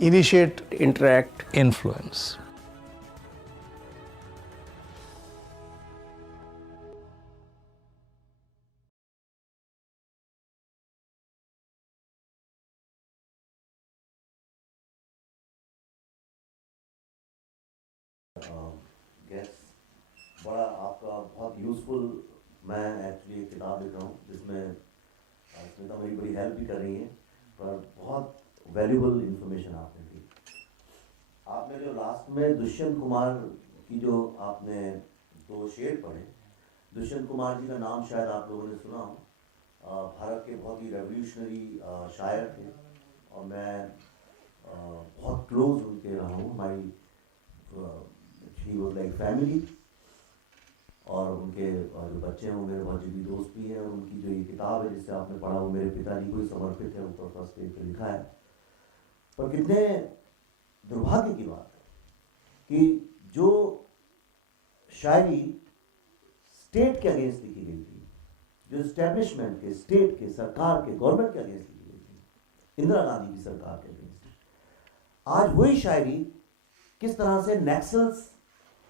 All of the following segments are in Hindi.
initiate, interact, influence. बड़ा आपका बहुत यूज़फुल, मैं एक्चुअली एक किताब लिख रहा हूँ जिसमें स्मिता मेरी बड़ी हेल्प भी कर रही है, पर बहुत वैल्यूबल इंफॉर्मेशन आपने दी। आपने जो लास्ट में दुष्यंत कुमार की जो आपने 2 शेर पढ़े, दुष्यंत कुमार जी का नाम शायद आप लोगों ने सुना हो, भारत के बहुत ही रेवोल्यूशनरी शायर थे और मैं बहुत क्लोज उनके रहा हूँ, हमारी ही वॉज लाइक फैमिली, और उनके जो बच्चे हैं वो मेरे बहुत जिगरी दोस्त भी हैं, और उनकी जो ये किताब है जिससे आपने पढ़ा वो मेरे पिताजी को ही समर्पित है, ऊपर फर्स्ट पेज पे लिखा है। पर कितने दुर्भाग्य की बात है कि जो शायरी स्टेट के अगेंस्ट लिखी गई थी, जो इस्टेब्लिशमेंट के, स्टेट के, सरकार के, गवर्नमेंट के अगेंस्ट लिखी गई थी, इंदिरा गांधी की सरकार के अगेंस्ट, आज वही शायरी किस तरह से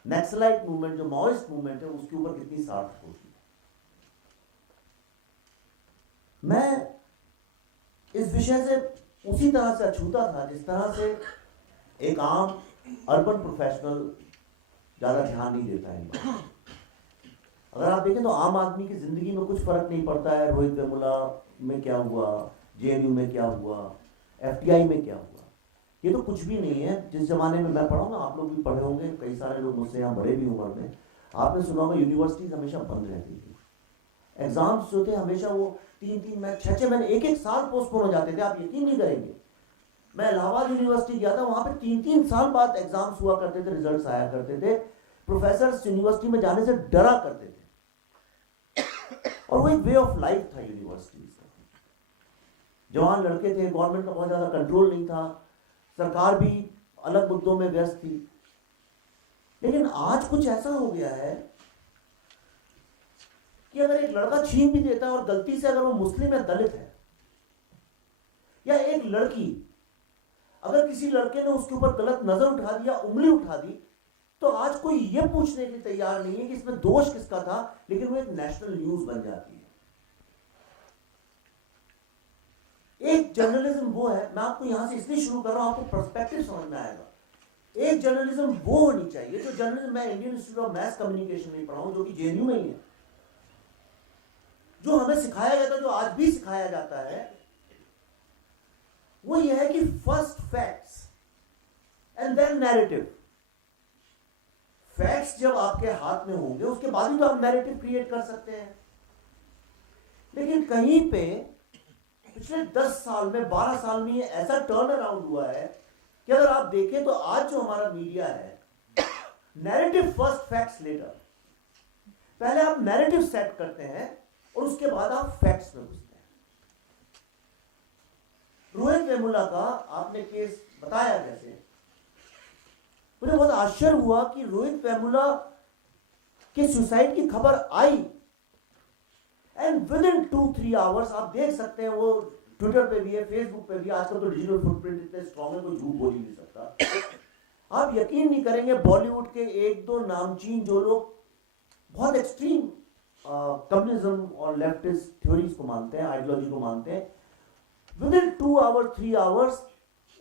नक्सलाइट मूवमेंट, जो माओइस्ट मूवमेंट है, उसके ऊपर कितनी सार्थक होती है। मैं इस विषय से उसी तरह से अछूता था जिस तरह से एक आम अर्बन प्रोफेशनल ज्यादा ध्यान नहीं देता है। अगर आप देखें तो आम आदमी की जिंदगी में कुछ फर्क नहीं पड़ता है, रोहित वेमुला में क्या हुआ, जेएनयू में क्या हुआ, एफटीआई में क्या हुआ, ये तो कुछ भी नहीं है। जिस जमाने में मैं पढ़ा हूँ ना, आप लोग भी पढ़े होंगे, कई सारे लोग मुझसे यहाँ बड़े भी उम्र में, आपने सुना होगा यूनिवर्सिटीज हमेशा बंद रहती थी, एग्जाम्स जो थे हमेशा वो 3-3 महीने, 6-6 महीने, 1-1 साल पोस्टपोन हो जाते थे। आप यकीन नहीं करेंगे, मैं इलाहाबाद यूनिवर्सिटी गया था, वहां पे 3-3 साल बाद एग्जाम्स हुआ करते थे, रिजल्ट्स आया करते थे, प्रोफेसर यूनिवर्सिटी में जाने से डरा करते थे, और वो एक वे ऑफ लाइफ था यूनिवर्सिटीज का। जवान लड़के थे, गवर्नमेंट का बहुत ज्यादा कंट्रोल नहीं था, सरकार भी अलग मुद्दों में व्यस्त थी। लेकिन आज कुछ ऐसा हो गया है कि अगर एक लड़का छीन भी देता है और गलती से अगर वो मुस्लिम या दलित है, या एक लड़की अगर किसी लड़के ने उसके ऊपर गलत नजर उठा दी या उंगली उठा दी, तो आज कोई ये पूछने के लिए तैयार नहीं है कि इसमें दोष किसका था, लेकिन वो एक नेशनल न्यूज बन जाती है। एक जर्नलिज्म वो है, मैं आपको यहां से इसलिए शुरू कर रहा हूं, आपको पर्सपेक्टिव समझ में आएगा। एक जर्नलिज्म वो होनी चाहिए जो जर्नलिज्म, मैं Indian institute of mass communication में पढ़ा हूं, जो कि जेएनयू में ही है, जो हमें सिखाया जाता है, जो आज भी सिखाया जाता है, वो ये है कि first facts and then narrative. Facts जब आपके हाथ में होंगे उसके बाद ही तो आप नैरेटिव क्रिएट कर सकते हैं। लेकिन कहीं पे पिछले 10 साल में, 12 साल में ये ऐसा टर्न अराउंड हुआ है कि अगर आप देखें तो आज जो हमारा मीडिया है, नैरेटिव फर्स्ट फैक्ट्स लेटर, पहले आप नैरेटिव सेट करते हैं और उसके बाद आप फैक्ट्स में घुसते हैं। रोहित वेमुला का आपने केस बताया, जैसे मुझे बहुत आश्चर्य हुआ कि रोहित वेमुला के सुसाइड की खबर आई एंड विद इन 2-3 आवर्स आप देख सकते हैं, वो ट्विटर पे भी है, फेसबुक पे भी, आजकल तो डिजिटल फुटप्रिंट इतने स्ट्रॉन्ग है, कोई झूठ बोल ही नहीं सकता। आप यकीन नहीं करेंगे, बॉलीवुड के 1-2 नामचीन जो लोग बहुत एक्सट्रीम कम्युनिज्म और लेफ्टिस्ट थ्योरीज को मानते हैं, आइडियोलॉजी को मानते हैं, विद इन 2 आवर 3 आवर्स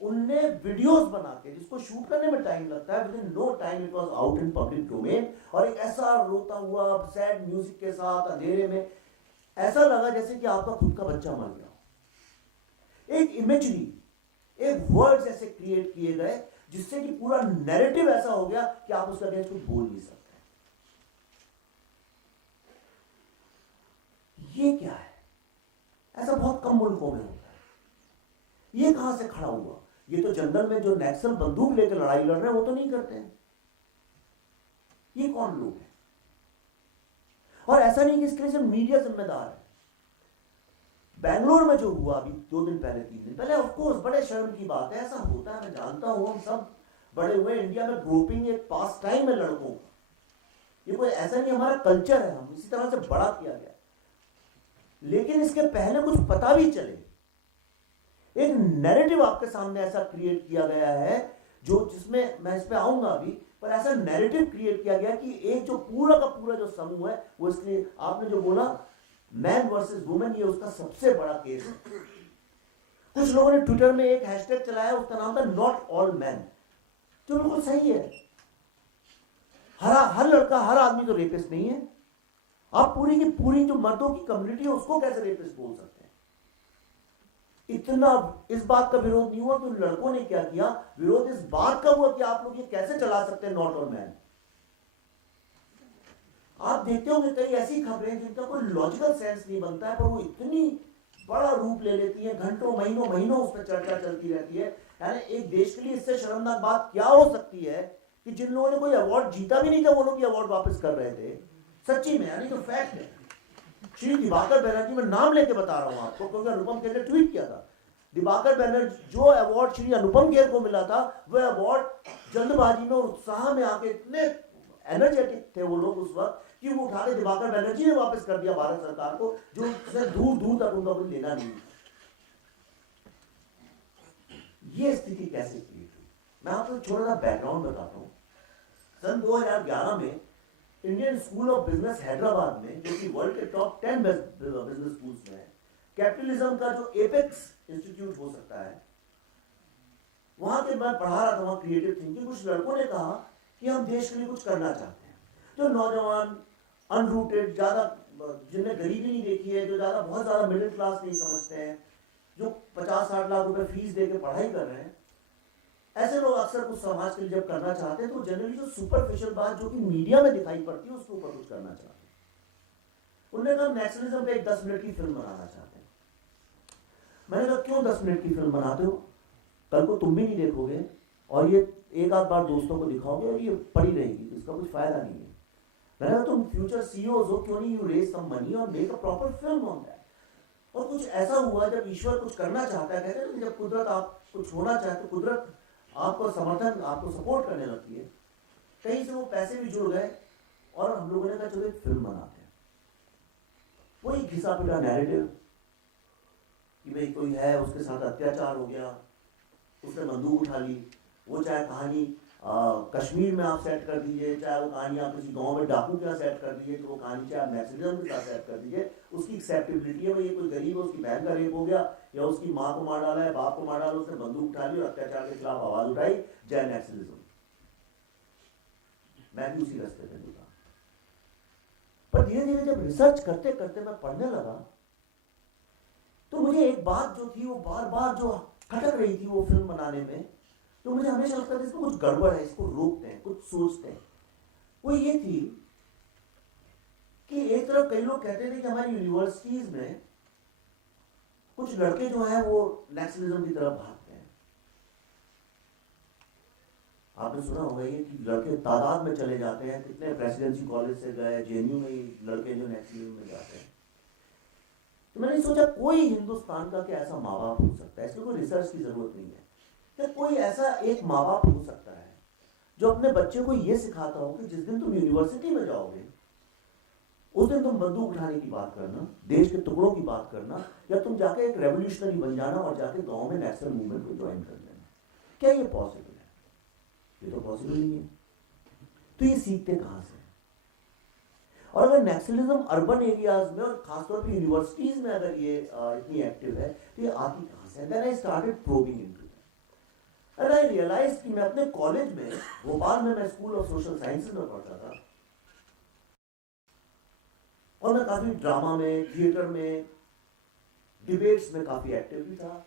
उनने वीडियोस बना के, जिसको शूट करने में टाइम लगता है, within no time it was out in public domain, और एक ऐसा रोता हुआ सैड म्यूजिक के साथ अंधेरे में, ऐसा लगा जैसे कि आपका खुद का बच्चा मर गया। एक इमेजरी, एक वर्ड्स ऐसे क्रिएट किए गए जिससे कि पूरा नैरेटिव ऐसा हो गया कि आप उसका अगेंस्ट कुछ बोल नहीं सकते। ये क्या है? ऐसा बहुत कम मुल्कों में होता है। ये कहां से खड़ा हुआ? ये तो जंगल में जो नक्सल बंदूक लेकर लड़ाई लड़ रहे हैं वो तो नहीं करते हैं। ये कौन लोग हैं? और ऐसा नहीं कि इसके लिए सिर्फ मीडिया जिम्मेदार है। बेंगलोर में जो हुआ अभी 2 दिन पहले, 3 दिन पहले, ऑफ कोर्स बड़े शर्म की बात है, ऐसा होता है, मैं जानता हूं, हम सब बड़े हुए, इंडिया में ग्रुपिंग एक पास टाइम है लड़कों का, ये कोई ऐसा नहीं, हमारा कल्चर है, हम इसी तरह से बड़ा किया गया। लेकिन इसके पहले कुछ पता भी चले, एक नैरेटिव आपके सामने ऐसा क्रिएट किया गया है, जो जिसमें मैं इस पे आऊंगा अभी, पर ऐसा नैरेटिव क्रिएट किया गया कि एक जो पूरा का पूरा जो समूह है वो, इसलिए आपने जो बोला मैन वर्सेस वुमेन, ये उसका सबसे बड़ा केस है। कुछ लोगों ने ट्विटर में एक हैशटैग चलाया, उसका नाम था नॉट ऑल मैन, जो बिल्कुल सही है। हर लड़का, हर आदमी तो रेपिस्ट नहीं है। आप पूरी की पूरी जो मर्दों की कम्युनिटी है उसको कैसे रेपिस्ट बोल सकते हैं? इतना इस बात का विरोध नहीं हुआ कि लड़कों ने क्या किया, विरोध इस बात का हुआ कि आप लोग ये कैसे चला सकते हैं नॉट ऑल मैन। आप देखते होंगे कई ऐसी खबरें जिनका कोई लॉजिकल सेंस नहीं बनता है, पर वो इतनी बड़ा रूप ले लेती है, घंटों महीनों महीनों उस पर चर्चा चलती रहती है। यानी एक देश के लिए इससे शर्मनाक बात क्या हो सकती है कि जिन लोगों ने कोई अवार्ड जीता भी नहीं था, वो लोग ये अवार्ड वापस कर रहे थे। सच्ची में, यानी तो फैक्ट है। श्री दिवाकर बनर्जी, मैं नाम लेके बता रहा हूं आपको क्योंकि अनुपम खेर ने ट्वीट किया था। दिवाकर बनर्जी, जो अवार्ड श्री अनुपम खेर को मिला था, वह अवार्ड जल्दबाजी में और उत्साह में आके इतने एनर्जेटिक थे वो लोग उस वक्त कि वो उठा के दिवाकर बनर्जी ने वापस कर दिया भारत सरकार को, जो दूर दूर तक उनका कुछ लेना नहीं। ये स्थिति कैसे क्रिएट हुई, मैं आपको छोटा सा बैकग्राउंड बताता हूं। सन 2011 में Indian school of business Hyderabad में, जो कि वर्ल्ड के टॉप 10 बिजनेस स्कूल्स में है, कैपिटलिज्म का जो एपेक्स इंस्टीट्यूट हो सकता है, वहां के मैं पढ़ा रहा था, वहां क्रिएटिव थिंकिंग। कुछ लड़कों ने कहा कि हम देश के लिए कुछ करना चाहते हैं। जो नौजवान अनरूटेड, ज्यादा जिन्हें गरीबी नहीं देखी है, जो ज्यादा बहुत ज्यादा मिडिल क्लास नहीं समझते हैं, जो 50-60 लाख रुपए फीस देके पढ़ाई कर रहे हैं, ऐसे लोग अक्सर कुछ समाज के लिए जब करना चाहते हैं तो जनरली जो सुपरफिशियल बात जो कि मीडिया में दिखाई पड़ती है उसके ऊपर कुछ करना चाहते हैं। उन्होंने कहा नेशनलिज्म पे एक 10 मिनट की फिल्म बनाना चाहते हैं। मैंने कहा क्यों 10 मिनट की फिल्म बनाते हो, कल को तुम भी नहीं देखोगे और ये एक आध बार दोस्तों को दिखाओगे और ये पड़ी रहेगी, इसका कुछ फायदा नहीं है। मैंने कहा तुम फ्यूचर सीईओज हो, क्यों नहीं यू रेज सम मनी और make a proper film on that. और कुछ ऐसा हुआ, जब ईश्वर कुछ करना चाहता है, कहते हैं जब कुदरत आप कुछ होना चाहे तो कुदरत आपको समर्थन, आपको सपोर्ट करने लगती है। कहीं से वो पैसे भी जुड़ गए और हम लोगों ने कहा चलो एक फिल्म बनाते हैं। वही घिसा पिटा नैरेटिव कि भाई कोई है, उसके साथ अत्याचार हो गया, उसने बंदूक उठा ली, वो चाहे कहानी कश्मीर में आप सेट कर दीजिए, चाहे वो कहानी आप किसी गांव में डाकू के साथ सेट कर दीजिए, तो वो कहानी चाहे आप नेशनलिज्म के साथ सेट कर दीजिए, उसकी एक्सेप्टेबिलिटी है। भाई ये कोई गरीब है, उसकी बहन का रेप हो गया या उसकी माँ को मार डाला है, बाप को मार डाला, उसने बंदूक उठा ली और अत्याचार के खिलाफ आवाज उठाई, जय नेशनलिज्म। मैं भी उसी रास्ते पे जुड़ा। पर धीरे धीरे जब रिसर्च करते करते मैं पढ़ने लगा तो मुझे एक बात जो थी वो बार बार जो खटक रही थी वो फिल्म बनाने में, तो मुझे हमेशा लगता था इसमें कुछ गड़बड़ है, इसको रोकते हैं, कुछ सोचते हैं। वो ये थी कि एक तरफ कई लोग कहते थे कि हमारी यूनिवर्सिटीज में कुछ लड़के जो हैं वो नेशनलिज्म की तरफ भागते हैं। आपने सुना होगा ये कि लड़के तादाद में चले जाते हैं, कितने प्रेसिडेंसी कॉलेज से गए, जेएनयू में ही लड़के जो नेशनलिज्म में जाते हैं। तो मैंने सोचा कोई हिंदुस्तान का क्या ऐसा माँ बाप हो सकता है, इसमें कोई रिसर्च की जरूरत नहीं है, क्या कोई ऐसा एक माँ बाप हो सकता है जो अपने बच्चे को ये सिखाता हो कि जिस दिन तुम यूनिवर्सिटी में जाओगे उस दिन तुम बंदूक उठाने की बात करना, देश के टुकड़ों की बात करना, या तुम जाके एक रेवोल्यूशनरी बन जाना और जाके गांव में नेशनल मूवमेंट को ज्वाइन कर लेना। क्या ये पॉसिबल है? ये तो पॉसिबल नहीं है। तो ये सीखते कहां से? और अगर नेशनलिज्म अर्बन एरियाज में और खासतौर पे यूनिवर्सिटीज में अगर ये इतनी एक्टिव है तो ये आती कहां से? Then I started probing into that and I realized कि मैं अपने कॉलेज में, भोपाल में मैं स्कूल ऑफ सोशल साइंसेज में पढ़ता था और मैं काफी ड्रामा में, थिएटर में, डिबेट्स में काफी एक्टिव भी था।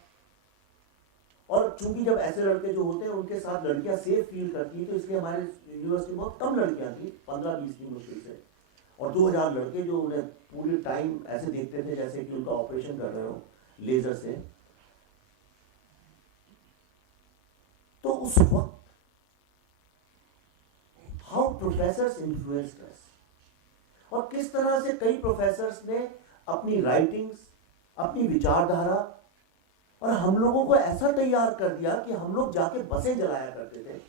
और चूंकि जब ऐसे लड़के जो होते हैं उनके साथ लड़कियां सेफ फील करती हैं, तो इसलिए हमारे यूनिवर्सिटी में बहुत कम लड़कियां थी, 15-20 थी मुश्किल से, और 2000 लड़के जो उन्हें पूरे टाइम ऐसे देखते थे जैसे कि उनका ऑपरेशन कर रहे हो लेजर से। तो उस वक्त हाउ प्रोफेसर्स इन्फ्लुएंस्ड अस, और किस तरह से कई प्रोफेसर्स ने अपनी राइटिंग्स, अपनी विचारधारा, और हम लोगों को ऐसा तैयार कर दिया कि हम लोग जाके बसें जलाया करते थे।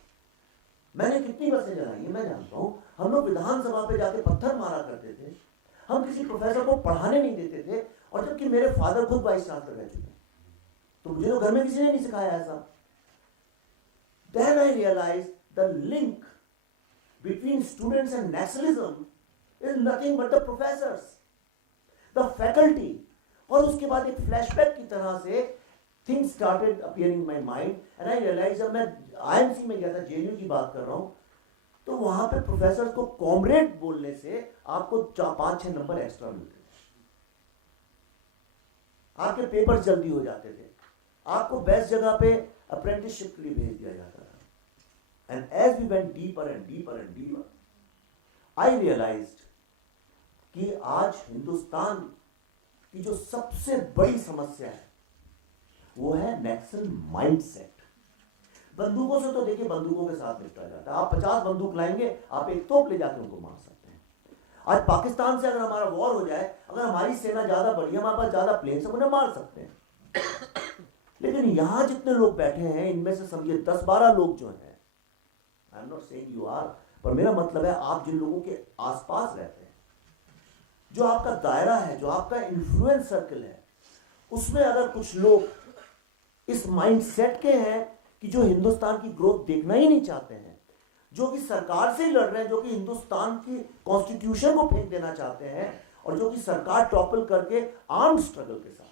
मैंने कितनी बसें जलाई है मैं जानता हूं। हम लोग विधानसभा पे जाके पत्थर मारा करते थे, हम किसी प्रोफेसर को पढ़ाने नहीं देते थे, और जबकि मेरे फादर खुद वाइस चांसलर रह चुके हैं। तो मुझे तो घर में किसी ने नहीं सिखाया ऐसा। Then I realized the link between students and nationalism is nothing but the professors, the faculty. और उसके बाद एक फ्लैशबैक की तरह से things started appearing in my mind and I realized जब मैं IMC में गया था, JNU की बात कर रहा हूँ, तो वहां पे प्रोफेसर को कॉमरेड बोलने से आपको 5-6 नंबर एक्स्ट्रा मिलते थे, आपके पेपर जल्दी हो जाते थे, आपको बेस्ट जगह पे अप्रेंटिसशिप के लिए भेज दिया जाता था। And as we went deeper and deeper and deeper, I realized कि आज हिंदुस्तान की जो सबसे बड़ी समस्या है वो है नेक्सल माइंडसेट। बंदूकों से तो देखिए बंदूकों के साथ निपटा जाता है, आप 50 बंदूक लाएंगे, आप एक तोप ले जाके उनको मार सकते हैं। आज पाकिस्तान से अगर हमारा वॉर हो जाए, अगर हमारी सेना ज्यादा बड़ी, हमारे पास ज्यादा प्लेन से उन्हें मार सकते हैं। लेकिन यहां जितने लोग बैठे हैं, इनमें से समझिए 10-12 लोग जो हैं, I am not saying you are, पर मेरा मतलब है आप जिन लोगों के आसपास रहते हैं, जो आपका दायरा है, जो आपका इन्फ्लुएंस सर्कल है, उसमें अगर कुछ लोग इस माइंडसेट के हैं कि जो हिंदुस्तान की ग्रोथ देखना ही नहीं चाहते हैं, जो कि सरकार से ही लड़ रहे हैं, जो कि हिंदुस्तान की कॉन्स्टिट्यूशन को फेंक देना चाहते हैं, और जो कि सरकार टॉपल करके आर्म्ड स्ट्रगल के साथ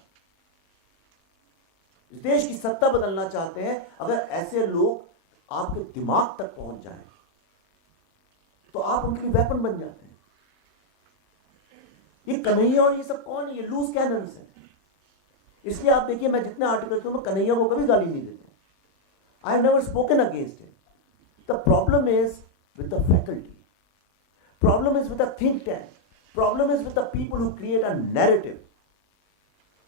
इस देश की सत्ता बदलना चाहते हैं, अगर ऐसे लोग आपके दिमाग तक पहुंच जाएं तो आप उनके वेपन बन जाते हैं। ये कन्हैया और ये सब कौन है? ये लूज कैनन्स हैं। इसलिए आप देखिए, मैं जितने आर्टिकल करता हूं, कन्हैया को कभी गाली नहीं देता। I have never spoken against him. The problem is with the faculty. Problem is with the think tank. Problem is with the people who create a narrative.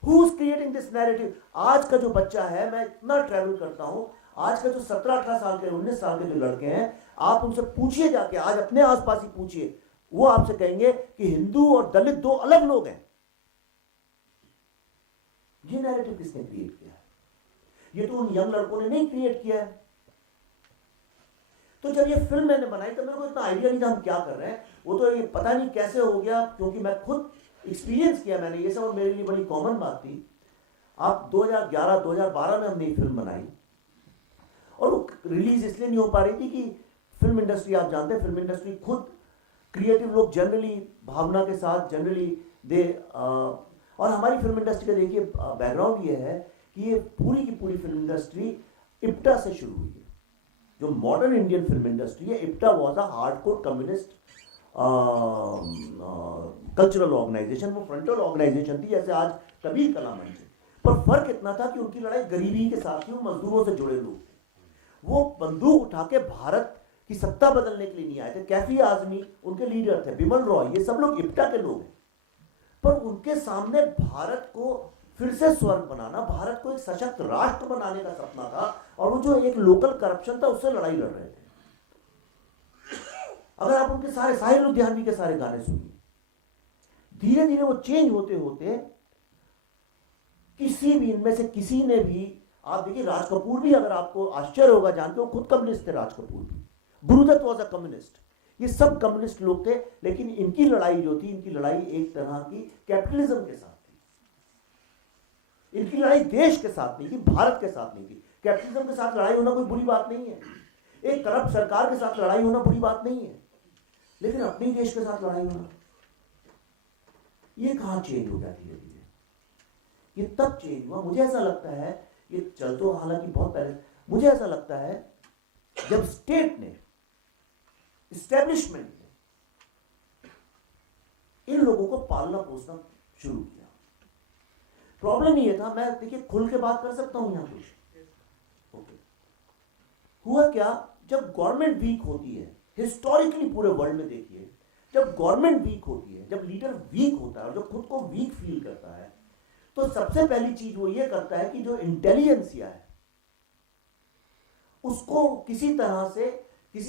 Who is creating this narrative? आज का जो बच्चा है, मैं इतना ट्रैवल करता हूं, आज का जो 17-18 साल के 19 साल के जो लड़के हैं, आप उनसे पूछिए जाके, आज अपने आसपास ही पूछिए, वो आपसे कहेंगे कि हिंदू और दलित दो अलग लोग हैं। ये नैरेटिव किसने क्रिएट किया है? ये तो उन यंग लड़कों ने नहीं क्रिएट किया है। तो जब ये फिल्म मैंने बनाई तो मेरे को इतना आइडिया नहीं था हम क्या कर रहे हैं। वो तो ये पता नहीं कैसे हो गया, क्योंकि मैं खुद एक्सपीरियंस किया मैंने ये सब, और मेरे लिए बड़ी कॉमन बात थी। आप 2011-2012 में हमने ये फिल्म बनाई, और वो रिलीज इसलिए नहीं हो पा रही थी कि फिल्म इंडस्ट्री, आप जानते हैं फिल्म इंडस्ट्री खुद क्रिएटिव लोग जनरली भावना के साथ जनरली दे, और हमारी फिल्म इंडस्ट्री का देखिए बैकग्राउंड ये है कि ये पूरी की पूरी फिल्म इंडस्ट्री इप्टा से शुरू हुई है। जो मॉडर्न इंडियन फिल्म इंडस्ट्री है, IPTA was a hardcore communist cultural organization. वो फ्रंटल ऑर्गेनाइजेशन थी, जैसे आज कबीर कला मंच है, पर फर्क इतना था कि उनकी लड़ाई गरीबी के साथ थी, वो मजदूरों से जुड़े लोग थे। वो बंदूक उठा के भारत की सत्ता बदलने के लिए नहीं आए थे। कैफी आजमी उनके लीडर थे, बिमल रॉय, ये सब लोग इप्टा के लोग हैं। पर उनके सामने भारत को फिर से स्वर्ण बनाना, भारत को एक सशक्त राष्ट्र बनाने का सपना था, और वो जो एक लोकल करप्शन था उससे लड़ाई लड़ रहे थे। अगर आप उनके सारे साहिर लुधियानवी के सारे गाने सुनिए, धीरे धीरे वो चेंज होते होते किसी भी इनमें से किसी ने भी, आप देखिए राज कपूर भी, अगर आपको आश्चर्य होगा जानते हो, खुद कम्युनिस्ट थे राज कपूर भी, गुरुदत्त वॉज अ कम्युनिस्ट, ये सब कम्युनिस्ट लोग थे। लेकिन इनकी लड़ाई जो थी, इनकी लड़ाई एक तरह की कैपिटलिज्म के साथ थी। इनकी लड़ाई देश के साथ नहीं थी, भारत के साथ नहीं थी। कैपिटलिज्म के साथ लड़ाई होना कोई बुरी बात नहीं है, एक करप्ट सरकार के साथ लड़ाई होना बुरी बात नहीं है, लेकिन अपने देश के साथ लड़ाई होना, ये कहां चेंज हो गया धीरे धीरे? ये तब चेंज हुआ, मुझे ऐसा लगता है, ये चल तो हालांकि बहुत पहले, मुझे ऐसा लगता है जब स्टेट ने, एस्टेब्लिशमेंट ने इन लोगों को पालना पोसना शुरू किया। प्रॉब्लम ये था, मैं देखिए खुल के बात कर सकता हूं यहां पे, ओके। हुआ क्या, जब गवर्नमेंट वीक होती है, हिस्टोरिकली पूरे वर्ल्ड में देखिए, जब गवर्नमेंट वीक होती है, जब लीडर वीक होता है और जो खुद को वीक फील करता है, तो सबसे पहली चीज वो ये करता है कि जो इंटेलिजेंसिया है उसको किसी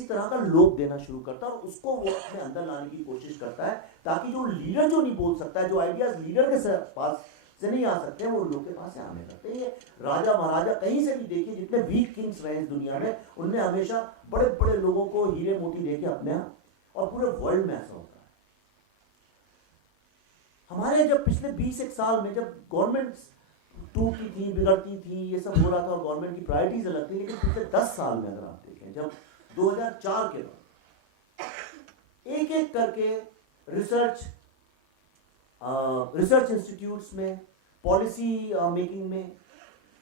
तरह का लोभ देना शुरू करता है, और उसको वो अपने अंदर लाने की कोशिश करता है, ताकि जो लीडर जो नहीं बोल सकता है, जो आइडियाज लीडर के पास से नहीं आ सकते हैं, वो लोग के पास से आने लगते हैं। ये राजा महाराजा कहीं से भी देखिए, जितने वीक किंग्स रहे इस दुनिया में, उनने हमेशा बड़े बड़े लोगों को हीरे मोती देके अपने यहाँ, और पूरे वर्ल्ड में ऐसा होता है। हमारे जब पिछले 20 साल में जब गवर्नमेंट टूटती थी, बिगड़ती थी, ये सब हो रहा था और गवर्नमेंट की प्रायोरिटीज अलग थी। लेकिन पिछले 10 साल में अगर आप देखें, जब 2004 के बाद एक एक करके रिसर्च इंस्टीट्यूट्स में, पॉलिसी मेकिंग में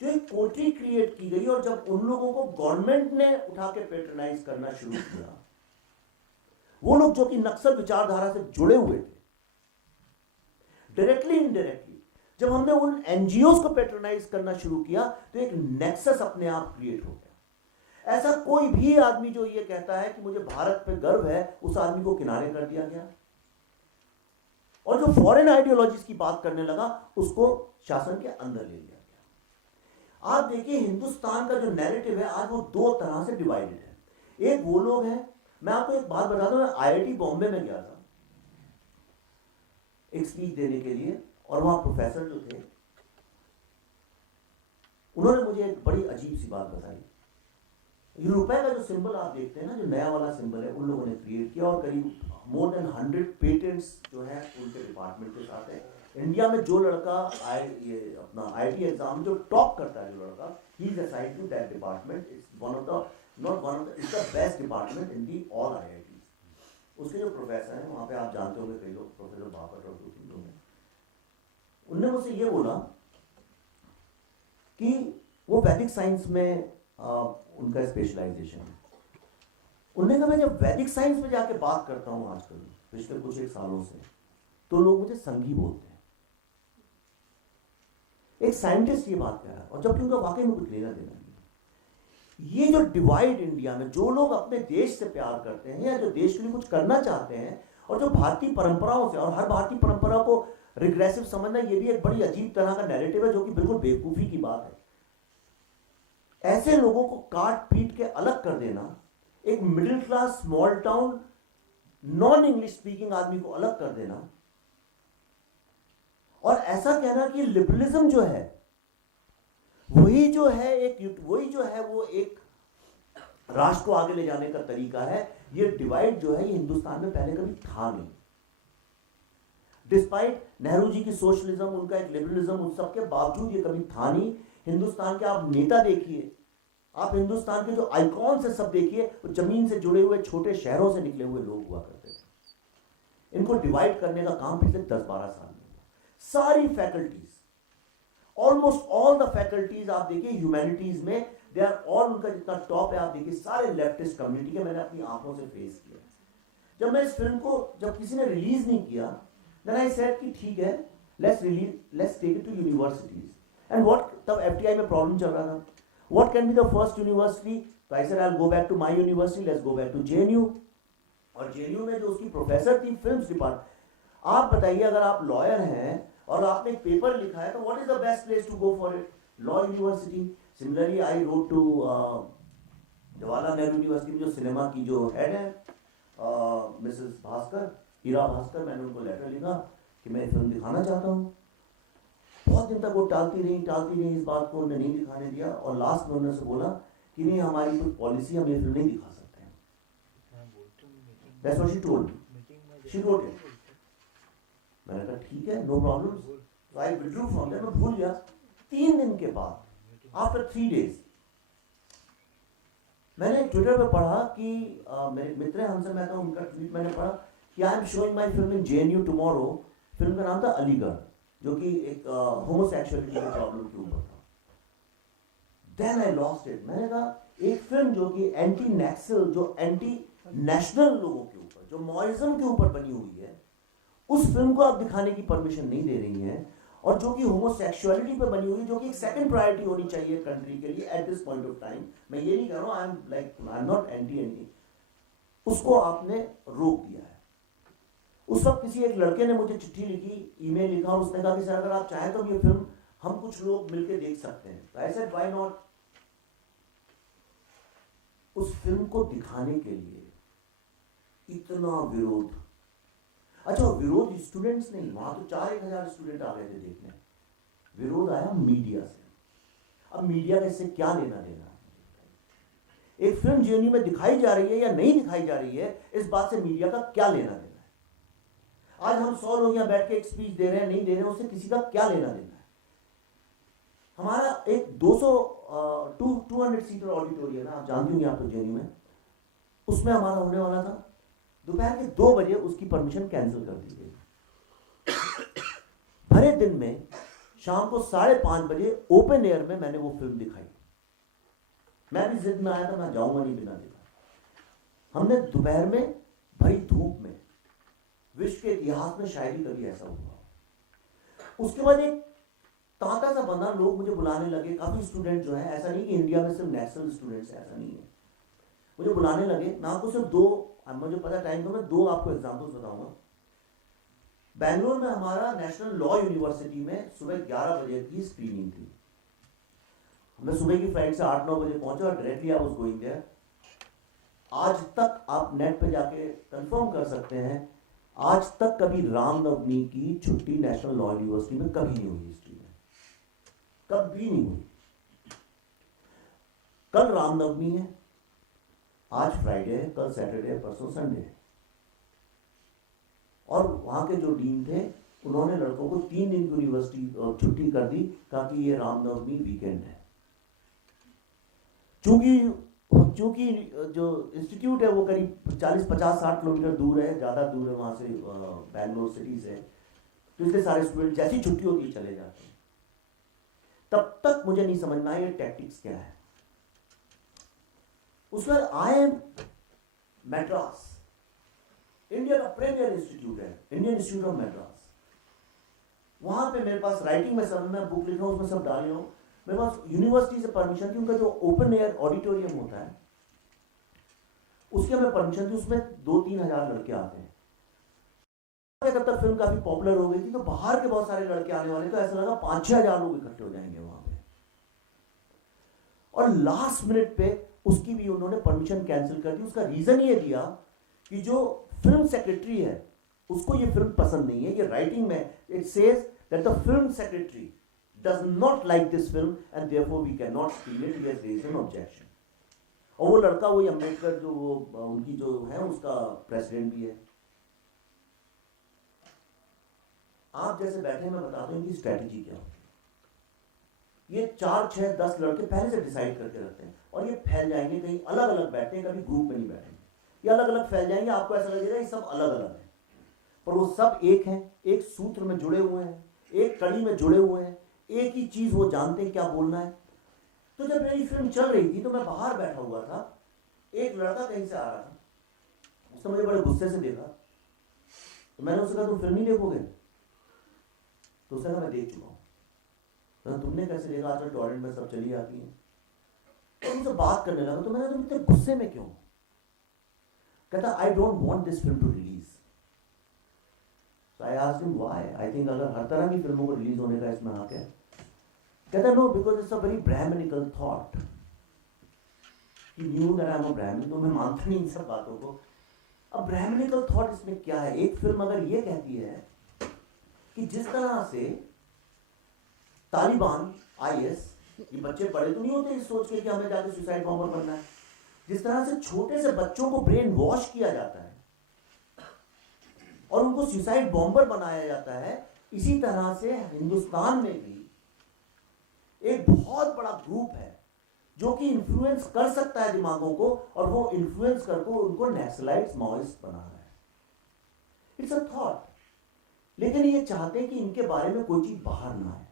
जो एक कोटरी क्रिएट की गई, और जब उन लोगों को गवर्नमेंट ने उठा के पेट्रोनाइज करना शुरू किया, वो लोग जो कि नक्सल विचारधारा से जुड़े हुए थे, डायरेक्टली इनडायरेक्टली, जब हमने उन एनजीओज को पेट्रोनाइज करना शुरू किया तो एक नेक्सस अपने आप क्रिएट हो गया। ऐसा कोई भी आदमी जो ये कहता है कि मुझे भारत पे गर्व है, उस आदमी को किनारे कर दिया गया, और जो फॉरेन आइडियोलॉजीज की बात करने लगा उसको शासन के अंदर ले लिया गया। आप देखिए हिंदुस्तान का जो नैरेटिव है आज वो दो तरह से डिवाइडेड है। एक वो लोग हैं, मैं आपको एक बात बता दूं, मैं आईआईटी बॉम्बे में गया था एक स्पीच देने के लिए, और वहां प्रोफेसर जो थे उन्होंने मुझे एक बड़ी अजीब सी बात बताई। ये रुपए का जो सिंबल आप देखते हैं ना, जो नया वाला सिंबल है, उन लोगों ने क्रिएट किया, और करीब मोर देन 100 पेटेंट्स जो है उनके डिपार्टमेंट के साथ है। इंडिया में जो लड़का ये अपना आईआईटी एग्जाम जो टॉप करता है, जो लड़का, he is assigned to that department. It's one of the, not one of the, it's the best department in the all IIT. उसके जो प्रोफेसर हैं वहाँ पे, आप जानते होंगे कई लोग, प्रोफेसर बापट और दूसरे लोग हैं, उनने मुझसे ये बोला कि वो वैदिक साइंस में उनका स्पेशलाइजेशन है। उन्होंने कहा मैं जब वैदिक साइंस में जाके बात करता हूँ आजकल पिछले कुछ एक सालों से, तो लोग मुझे संघी बोलते हैं। एक साइंटिस्ट ये बात कह रहा है, और जबकि उनका वाकई में कुछ लेना देना नहीं। ये जो डिवाइड इंडिया में, जो लोग अपने देश से प्यार करते हैं या जो देश के लिए कुछ करना चाहते हैं, और जो भारतीय परंपराओं से, और हर भारतीय परंपरा को रिग्रेसिव समझना, ये भी एक बड़ी अजीब तरह का नैरेटिव है जो कि बिल्कुल बेवकूफी की बात है। ऐसे लोगों को काट पीट के अलग कर देना, एक middle class small town non English speaking आदमी को अलग कर देना, और ऐसा कहना कि लिबरलिज्म जो है वही जो है वो एक राष्ट्र को आगे ले जाने का तरीका है। ये डिवाइड जो है ये हिंदुस्तान में पहले कभी था नहीं। डिस्पाइट नेहरू जी की सोशलिज्म, उनका एक लिबरलिज्म, उन सबके बावजूद ये कभी था नहीं। हिंदुस्तान के आप नेता देखिए, आप हिंदुस्तान के जो आइकॉन से सब देखिए, वो जमीन से जुड़े हुए छोटे शहरों से निकले हुए लोग हुआ करते थे। इनको डिवाइड करने का काम पिछले 10-12 साल में हुआ। सारी faculties, almost all the faculties आप देखिए ह्यूमैनिटीज में, दे आर ऑल, उनका जितना टॉप है आप देखिए, सारे लेफ्टिस्ट कम्युनिटी के। मैंने अपनी आंखों से फेस किया। जब मैं इस फिल्म को, जब किसी ने रिलीज नहीं किया, देन आई सेड कि ठीक है, let's take it to universities. And what, तब एफटीआई में प्रॉब्लम चल रहा था, what can be the first university? तो I said I will go back to my university, let's go back to JNU. और जेएनयू में जो उसकी प्रोफेसर थी फिल्म्स डिपार्टमेंट, आप बताइए अगर आप लॉयर हैं और आपने एक पेपर लिखा है, तो what is the best place to go for it? Law university. Similarly I wrote to Jawaharlal Nehru university में जो सिनेमा की जो हेड है मिसेस भास्कर, हीरा भास्कर, मैंने उनको लेटर लिखा कि मैं फिल्म दिखाना चाहता हूँ। बहुत दिन तक वो टालती रही इस बात को, उन्हें नहीं दिखाने दिया, और लास्ट में उन्होंने से बोला कि नहीं, हमारी कोई पॉलिसी, हम ये फिल्म नहीं दिखा सकते हैं। That's what she told me. She wrote it. मैंने कहा ठीक है, no problem. So I withdrew from that, मैं भूल गया। 3 दिन के बाद, आफ्टर 3 days, मैंने ट्विटर पे पढ़ा कि मेरे मित्र हैं हमसे, मैं तो उनका ट्वीट मैंने पढ़ा कि I am showing my film in JNU tomorrow. Film का नाम था अलीगढ़, जो कि एक होमोसेक्सुअलिटी के प्रॉब्लम के ऊपर था। Then I lost it. मैंने कहा एक फिल्म जो कि एंटी नेक्सल, जो एंटी नेशनल लोगों के ऊपर, जो मॉरिज्म के ऊपर बनी हुई है, उस फिल्म को आप दिखाने की परमिशन नहीं दे रही हैं, और जो कि होमोसेक्सुअलिटी पे बनी हुई है, जो कि एक सेकंड प्रायोरिटी होनी चाहिए कंट्री के लिए at this point of time. मैं ये नहीं कह रहा हूं, आई एम नॉट एंटी, उसको आपने रोक दिया है। उस वक्त किसी एक लड़के ने मुझे चिट्ठी लिखी, ईमेल लिखा, और उसने कहा कि सर अगर आप चाहें तो ये फिल्म हम कुछ लोग मिलकर देख सकते हैं। तो आई सेड व्हाई नॉट। उस फिल्म को दिखाने के लिए इतना विरोध। अच्छा, विरोध स्टूडेंट्स नहीं, वहां तो 4-1 हजार स्टूडेंट आ गए थे देखने। विरोध आया मीडिया से। अब मीडिया का इससे क्या लेना देना? एक फिल्म जेएनयू में दिखाई जा रही है या नहीं दिखाई जा रही है, इस बात से मीडिया का क्या लेना देना है? आज हम 100 लोग यहाँ बैठ के एक स्पीच दे रहे हैं, नहीं दे रहे हैं, उससे किसी का क्या लेना देना है? हमारा एक 200 सीटर ऑडिटोरियम है, आप जानती होंगे, आप तो जेएनयू में, उसमें हमारा होने वाला था। दोपहर के 2 बजे उसकी परमिशन कैंसिल कर दी गई। भरे दिन में शाम को 5:30 बजे ओपन एयर में मैंने वो फिल्म दिखाई। मैं भी जिद में आया था, मैं जाऊंगा नहीं बिना देखा। हमने दोपहर में भरी धूप में, विश्व के इतिहास में शायद कभी ऐसा हुआ। उसके बाद एक तांता सा बंदा, लोग मुझे बुलाने लगे, काफी स्टूडेंट जो है, ऐसा नहीं कि इंडिया में सिर्फ नेशनल स्टूडेंट्स है, ऐसा नहीं है, मुझे बुलाने लगे। मैं आपको सिर्फ 2, मुझे पता टाइम तो मैं 2 आपको एग्जांपल्स बताऊंगा। बेंगलोर में हमारा नेशनल लॉ यूनिवर्सिटी में सुबह 11 बजे की स्क्रीनिंग थी। मैं सुबह की फ्लाइट से 8-9 बजे पहुंचा और directly I was going there. आज तक आप नेट पे जाके कंफर्म कर सकते हैं, आज तक कभी रामनवमी की छुट्टी नेशनल लॉ यूनिवर्सिटी में कभी नहीं हुई, हिस्ट्री में कभी नहीं हुई। कल रामनवमी है, आज फ्राइडे है, कल सैटरडे है, परसों संडे है। और वहां के जो डीन थे, उन्होंने लड़कों को 3 दिन की यूनिवर्सिटी छुट्टी कर दी, कहा कि ये रामनवमी वीकेंड है। चूंकि जो इंस्टीट्यूट है वो करीब 40-50-60 किलोमीटर दूर है, ज़्यादा दूर है वहाँ से, बेंगलोर सिटी से, तो इसलिए सारे स्टूडेंट जैसी छुट्टी होती है चले जाते हैं। तब तक मुझे नहीं समझ में आया ये टैक्टिक्स क्या है। उसके बाद IIM मैड्रास, इंडिया का प्रीमियर इंस्टीट्यूट है, इंडियन इंस्टीट्यूट ऑफ मैड्रास। वहां पे मेरे पास राइटिंग में सब, मैं बुक लिख रहा हूँ, उसमें सब डाल रहा हूँ। मेरे पास यूनिवर्सिटी से परमिशन थी, उनका जो ओपन एयर ऑडिटोरियम होता है उसके हमें परमिशन थी, उसमें 2-3 हजार लड़के आते हैं। तब तक फिल्म काफी पॉपुलर हो गई थी, तो बाहर के बहुत सारे लड़के आने वाले, तो ऐसा लगा 5-6 हजार लोग इकट्ठे हो जाएंगे वहां पे। और लास्ट मिनट पे उसकी भी उन्होंने परमिशन कैंसिल कर दी। उसका रीजन ये दिया कि जो फिल्म सेक्रेटरी है उसको ये फिल्म पसंद नहीं है। ये राइटिंग में it says that the film secretary does not like this film and therefore we cannot screen it. He has raised an objection. और वो लड़का, वही अम्बेडकर जो वो उनकी जो है उसका प्रेसिडेंट भी है। आप जैसे बैठे, मैं बताता हूँ इनकी स्ट्रेटेजी क्या होती है। ये 4-6-10 लड़के पहले से डिसाइड करके रखते हैं और ये फैल जाएंगे, कहीं अलग अलग बैठते हैं, कभी ग्रुप में नहीं बैठेंगे, ये अलग अलग फैल जाएंगे। आपको ऐसा लगेगा ये सब अलग अलग है, पर वो सब एक हैं, एक सूत्र में जुड़े हुए हैं, एक कड़ी में जुड़े हुए हैं, एक ही चीज वो जानते हैं क्या बोलना है। तो जब मेरी फिल्म चल रही थी तो मैं बाहर बैठा हुआ था, एक लड़का कहीं से आ रहा था, उसने मुझे बड़े गुस्से से देखा, तो मैंने उससे कहा तुम फिल्म नहीं देखोगे? तो उसने कहा मैं देख चुका हूँ। तो तुमने कैसे देखा? आजकल टॉरेंट में सब चली आती है। तो उनसे बात करने लगा, तो मैंने तुम इतने गुस्से में क्यों? कहता I don't want this film to release. So I asked him why. I think अगर हर तरह की फिल्मों को रिलीज होने का इसमें हक है। कहता no, because it's a very Brahminical thought. He knew that I'm a Brahmin, तो मैं मानता नहीं इन सब बातों को। अब Brahminical thought इसमें क्या है? एक फिल्म अगर ये कहती है कि जिस तरह से तालिबान, IS, ये बच्चे बड़े तो नहीं होते इस सोच के कि हमें जाके सुसाइड बॉम्बर बनना है, जिस तरह से छोटे से बच्चों को ब्रेन वॉश किया जाता है और उनको सुसाइड बॉम्बर बनाया जाता है, इसी तरह से हिंदुस्तान में भी एक बहुत बड़ा ग्रुप है जो कि इन्फ्लुएंस कर सकता है दिमागों को, और वो इन्फ्लुएंस करके उनको नक्सलाइट्स, माओइस्ट बना रहा है। It's a thought. लेकिन ये चाहते हैं कि इनके बारे में कोई चीज बाहर ना आए,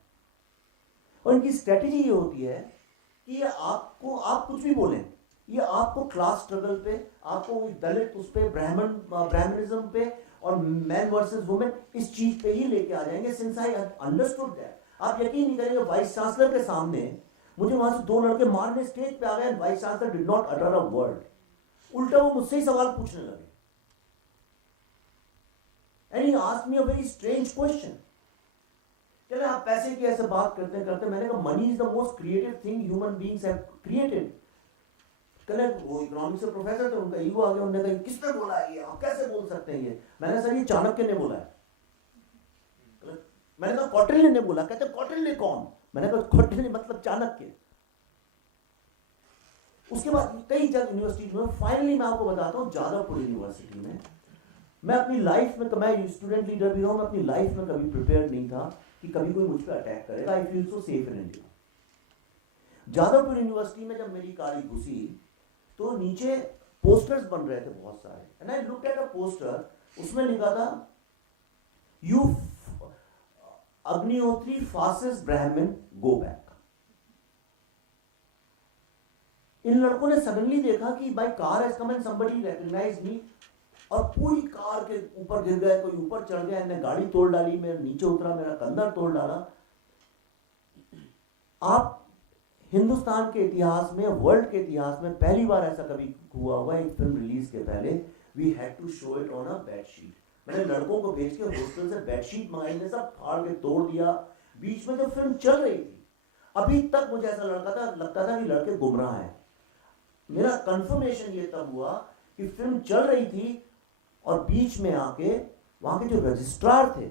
और इनकी स्ट्रेटेजी ये होती है कि ये आपको, आप कुछ भी बोलें, ये आपको क्लास स्ट्रगल पे, आपको दलित उस पे, ब्राह्मणिज्म पे और मैन वर्सेस वुमेन, इस चीज पे ही लेके आ जाएंगे। सिंस आई अंडरस्टूड दैट, आप यकीन नहीं करेंगे, वाइस चांसलर के सामने मुझे वहां से 2 लड़के मारने स्टेज पे आ गए, vice chancellor did not utter a word. उल्टा वो मुझसे ही सवाल पूछने लगे, and he asked me a very strange question. कह रहे आप पैसे की ऐसे बात करते करते, मैंने कहा money is the most creative thing human beings have created. कल वो इकोनॉमिक्स के प्रोफेसर थे, उनका ईगो आ गया, उन्होंने कहा किसने बोला है ये, आप कैसे बोल सकते हैं ये? मैंने सर ये चाणक्य ने बोला है। मैंने कहा कौटिल्य ने बोला। कहते कौटिल्य कौन? मैंने कहा कौटिल्य मतलब चाणक्य। उसके बाद कई जगह यूनिवर्सिटी में, फाइनली मैं आपको बताता हूँ, जादवपुर यूनिवर्सिटी में, मैं अपनी लाइफ में, मैं स्टूडेंट लीडर भी रहा हूँ, मैं अपनी लाइफ में कभी प्रिपेयर नहीं था कि कभी कोई मुझ पर अटैक करेगा। I feel so safe in India. Jadavpur university में जब मेरी गाड़ी घुसी तो नीचे पोस्टर्स बन रहे थे बहुत सारे, and I looked at a poster, उसमें लिखा था यू अग्निहोत्री फासिस्ट ब्राह्मण गो बैक। इन लड़कों ने सडनली देखा कि भाई car has come and somebody recognized me, और पूरी कार के ऊपर गिर गए, कोई ऊपर चढ़ गया, इन्हें गाड़ी तोड़ डाली, मैं नीचे उतरा, मेरा कंधा तोड़ डाला। आप हिंदुस्तान के इतिहास में, वर्ल्ड के इतिहास में पहली बार ऐसा कभी हुआ होगा, एक फिल्म रिलीज के पहले we had to show it on a bedsheet. मैंने लड़कों को भेज के हॉस्टल से बेडशीट मंगाई, ने सब फाड़ के तोड़ दिया। बीच में जब फिल्म चल रही थी, अभी तक मुझे ऐसा लगता था कि लड़के गुमराह हैं। मेरा कंफर्मेशन ये तब हुआ कि फिल्म चल रही थी और बीच में आके वहां के जो रजिस्ट्रार थे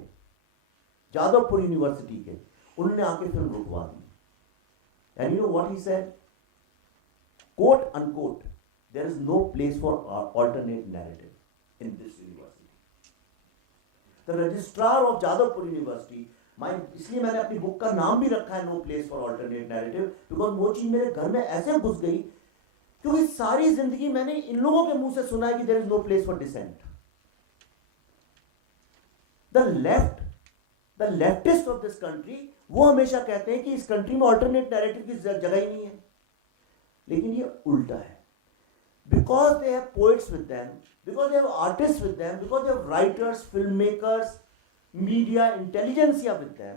जादवपुर यूनिवर्सिटी के, उन्होंने आके फिल्म रुकवा दी। And you know what he said, quote unquote, there is no place for alternate narrative in this university. The registrar of Jadavpur university, इसलिए मैंने अपनी बुक का नाम भी रखा है no place for alternate narrative, because वो चीज मेरे घर में ऐसे घुस गई, क्योंकि सारी जिंदगी मैंने इन लोगों के मुंह से सुना है कि there is no place for dissent. The leftist of this country, वो हमेशा कहते हैं कि इस कंट्री में अल्टरनेट नैरेटिव की जगह ही नहीं है, लेकिन ये उल्टा है। Because they have poets with them, because they have artist with them, because they have writers, film makers, media intelligentsia with them,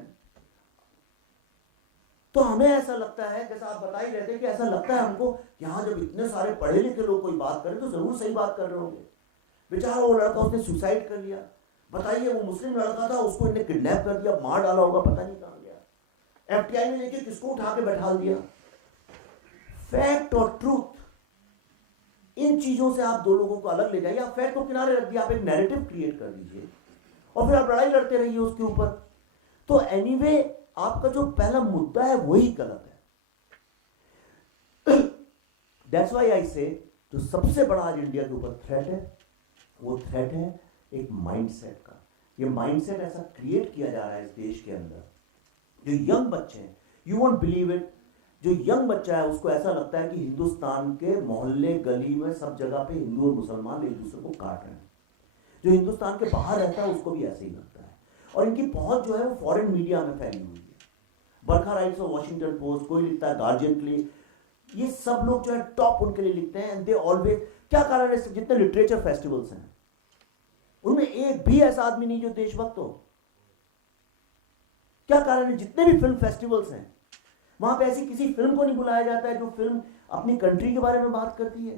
तो हमें ऐसा लगता है, जैसा आप बता ही रहे थे, कि ऐसा लगता है हमको कि हाँ, जब इतने सारे पढ़े लिखे लोग कोई बात करें तो जरूर सही बात कर रहे होंगे। बेचारा वो लड़का, उसने सुसाइड कर लिया, बताइए, वो मुस्लिम लड़का था, उसको इन्हें किडनैप कर दिया, मार डाला होगा, पता नहीं कहां गया, एफटीआई ने लेके किसको उठा के बैठा दिया। फैक्ट और ट्रूथ, इन चीजों से आप दो लोगों को अलग ले जाइए। आप फैक्ट को किनारे रख दिया, आप एक नैरेटिव क्रिएट कर दीजिए और फिर आप लड़ाई लड़ते रहिए उसके ऊपर। तो एनीवे, आपका जो पहला मुद्दा है वही गलत है। दैट्स व्हाई आई से, जो सबसे बड़ा आज इंडिया के ऊपर थ्रेट है, वो थ्रेट है एक माइंडसेट का। ये माइंडसेट ऐसा क्रिएट किया जा रहा है इस देश के अंदर, जो यंग बच्चे हैं, यू वोंट बिलीव इट, जो यंग बच्चा है उसको ऐसा लगता है कि हिंदुस्तान के मोहल्ले गली में सब जगह पे हिंदू और मुसलमान एक दूसरे को काट रहे हैं। जो हिंदुस्तान के बाहर रहता है उसको भी ऐसे ही लगता है, और इनकी पहुंच जो है वो फॉरेन मीडिया में फैली हुई है। बरखा राइट्स और वॉशिंगटन पोस्ट, कोई लिखता है गार्जियन के लिए, ये सब लोग जो है टॉप उनके लिए लिखते हैं। एंड दे ऑलवेज, क्या कारण है, जितने लिटरेचर फेस्टिवल्स हैं उनमें एक भी ऐसा आदमी नहीं जो देशभक्त हो। क्या कारण है, जितने भी फिल्म फेस्टिवल्स हैं वहां पे ऐसी किसी फिल्म को नहीं बुलाया जाता है जो फिल्म अपनी कंट्री के बारे में बात करती है।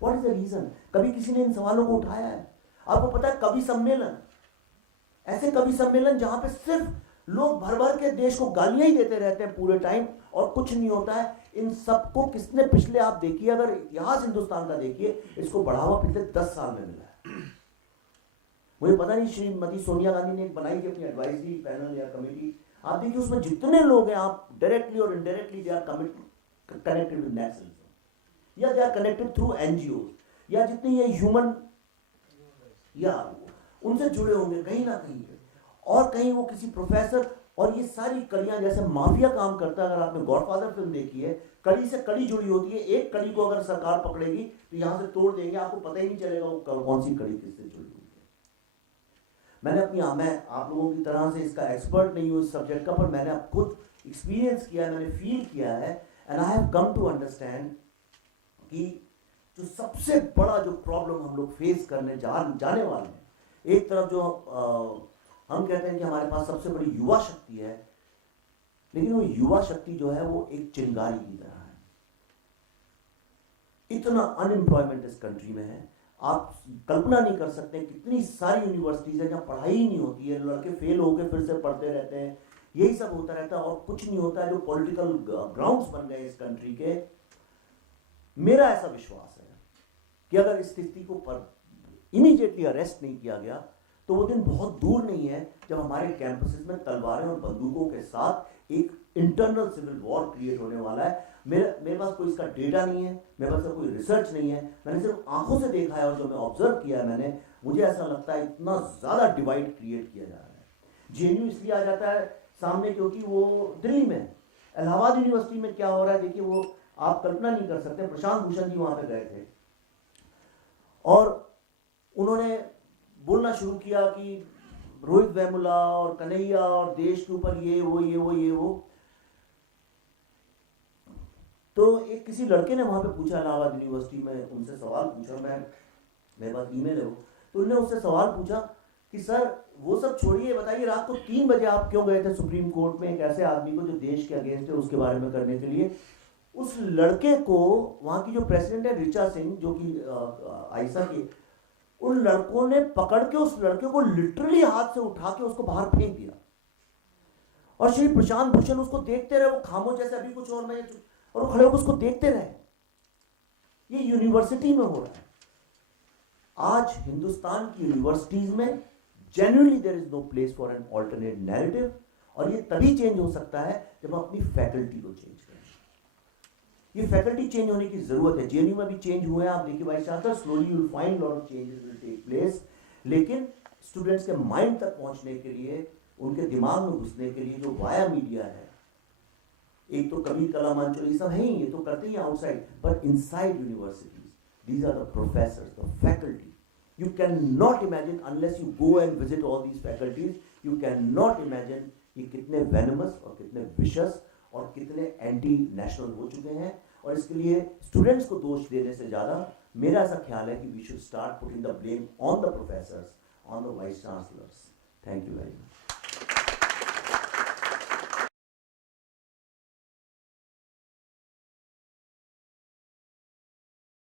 What is the reason? कभी किसी ने इन सवालों को उठाया है? आपको पता है, कवि सम्मेलन, ऐसे कवि सम्मेलन जहां पे सिर्फ लोग भर भर के देश को गालियां ही देते रहते हैं पूरे टाइम और कुछ नहीं होता है। इन सबको किसने, पिछले आप देखिए, अगर इतिहास हिंदुस्तान का देखिए, इसको बढ़ावा पिछले 10 साल में मिला है। मुझे पता नहीं, श्रीमती सोनिया गांधी ने एक बनाई थी अपनी एडवाइजरी पैनल या कमेटी, आप देखिए उसमें जितने लोग हैं, आप डायरेक्टली और indirectly they are connected with nationalism, या they are connected through NGO, या जितने ये ह्यूमन या उनसे जुड़े होंगे कहीं ना कहीं, और कहीं वो किसी प्रोफेसर, और ये सारी कड़ियां जैसे माफिया काम करता है। अगर आपने गॉडफादर फिल्म देखी है, कड़ी से कड़ी जुड़ी होती है, एक कड़ी को अगर सरकार पकड़ेगी तो यहां से तोड़ देंगे, आपको पता ही नहीं चलेगा वो कौन सी कड़ी किससे जुड़ी हुई है। मैं आप लोगों की तरह से इसका एक्सपर्ट नहीं हूं इस सब्जेक्ट का, पर मैंने खुद एक्सपीरियंस किया है, मैंने फील किया है, and I have come to understand कि जो सबसे बड़ा जो प्रॉब्लम हम लोग फेस करने जाने वाले हैं, एक तरफ जो हम कहते हैं कि हमारे पास सबसे बड़ी युवा शक्ति है, लेकिन वो युवा शक्ति जो है वो एक चिंगारी की तरह है। इतना अनएम्प्लॉयमेंट इस कंट्री में है, आप कल्पना नहीं कर सकते कितनी सारी यूनिवर्सिटीज है जहाँ पढ़ाई ही नहीं होती है, लड़के फेल होकर फिर से पढ़ते रहते हैं, यही सब होता रहता है और कुछ नहीं होता है। जो पॉलिटिकल ग्राउंड्स बन गए इस कंट्री के, मेरा ऐसा विश्वास है कि अगर इस स्थिति को पर इमीडिएटली अरेस्ट नहीं किया गया तो वो दिन बहुत दूर नहीं है जब हमारे कैंपसेस में तलवारें और बंदूकों के साथ एक इंटरनल सिविल वॉर क्रिएट होने वाला है। मेरे पास कोई इसका डेटा नहीं है, मेरे पास कोई रिसर्च नहीं है, मैंने सिर्फ आंखों से देखा है और जो मैं ऑब्जर्व किया है मैंने, मुझे ऐसा लगता है इतना ज़्यादा डिवाइड क्रिएट किया जा रहा है। जेएनयू इसलिए आ जाता है सामने क्योंकि वो दिल्ली में, इलाहाबाद यूनिवर्सिटी में क्या हो रहा है देखिए, वो आप कल्पना नहीं कर सकते। प्रशांत भूषण जी वहां पे गए थे और उन्होंने बोलना शुरू किया कि रोहित वेमुला और कन्हैया और देश के ऊपर ये वो। तो एक किसी लड़के ने वहां पे पूछा इलाहाबाद यूनिवर्सिटी में, उनसे सवाल पूछा, मेरे पास ईमेल है वो, तो उन्होंने उससे सवाल पूछा कि सर वो सब छोड़िए, बताइए रात को 3 बजे आप क्यों गए थे सुप्रीम कोर्ट में एक ऐसे आदमी को जो देश के अगेंस्ट है उसके बारे में करने के लिए। उस लड़के को वहां की जो प्रेसिडेंट है ऋचा सिंह, जो कि आयशा की, उन लड़कों ने पकड़ के उस लड़के को लिटरली हाथ से उठा के उसको बाहर फेंक दिया। और श्री प्रशांत भूषण उसको देखते रहे, वो खामोश जैसे अभी कुछ और मैं, और वो खड़े होकर उसको देखते रहे। ये यूनिवर्सिटी में हो रहा है। आज हिंदुस्तान की यूनिवर्सिटीज में genuinely there is no place for an alternate narrative, और ये तभी चेंज हो सकता है जब हम अपनी फैकल्टी को चेंज करें। ये फैकल्टी चेंज होने की जरूरत है। जेएनयू में भी चेंज हुए हैं, आप देखिए vice chancellor, slowly you will find lot of changes will take place. लेकिन स्टूडेंट्स के माइंड तक पहुंचने के लिए, उनके दिमाग में घुसने के लिए जो वाया मीडिया है, एक तो कवि कला मंच ये सब है ही, ये तो करते ही outside, but inside universities these are the professors, the faculty. You cannot imagine unless you go and visit all these faculties, you cannot imagine ये कितने venomous और कितने vicious और कितने एंटी नेशनल हो चुके हैं। और इसके लिए स्टूडेंट्स को दोष देने से ज़्यादा मेरा ऐसा ख्याल है कि we should start putting the blame on the professors, on the vice chancellors. Thank you very much.